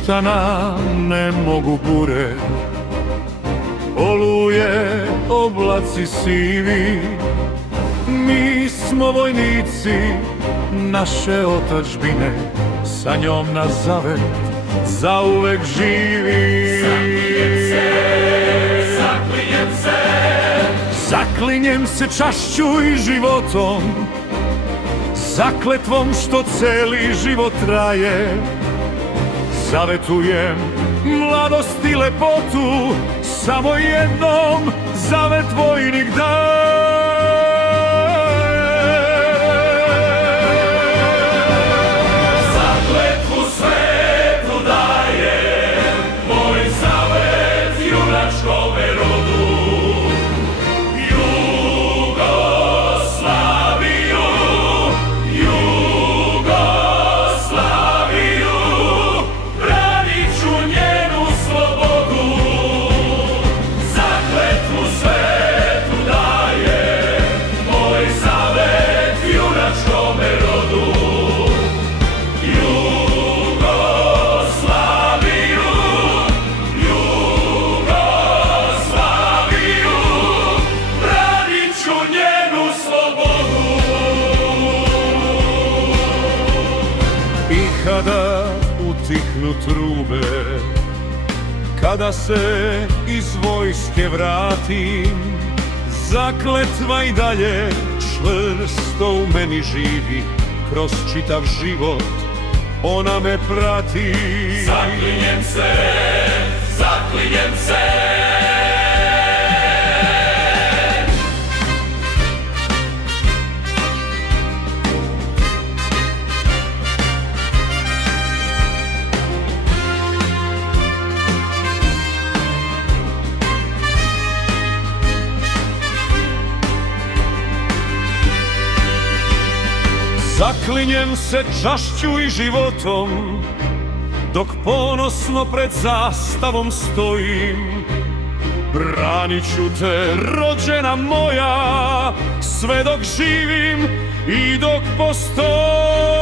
ništa nam ne mogu bure, oluje, oblaci sivi. Mi smo vojnici naše otadžbine, sa njom na zavet zauvek živi. Zaklinjem se čašću i životom, zakletvom što celi život traje. Zavetujem mladost i lepotu, samo jednom zavet vojnik daje. Zakletvu svetu daje, moj zavet junačkome rodu. Kada utihnu trube, kada se iz vojske vratim, zakletva i dalje čvrsto u meni živi. Kroz čitav život ona me prati. Zaklinjem se, zaklinjem se. Zaklinjem se čašću i životom, dok ponosno pred zastavom stojim. Branit ću te, rođena moja, sve dok živim i dok postojim.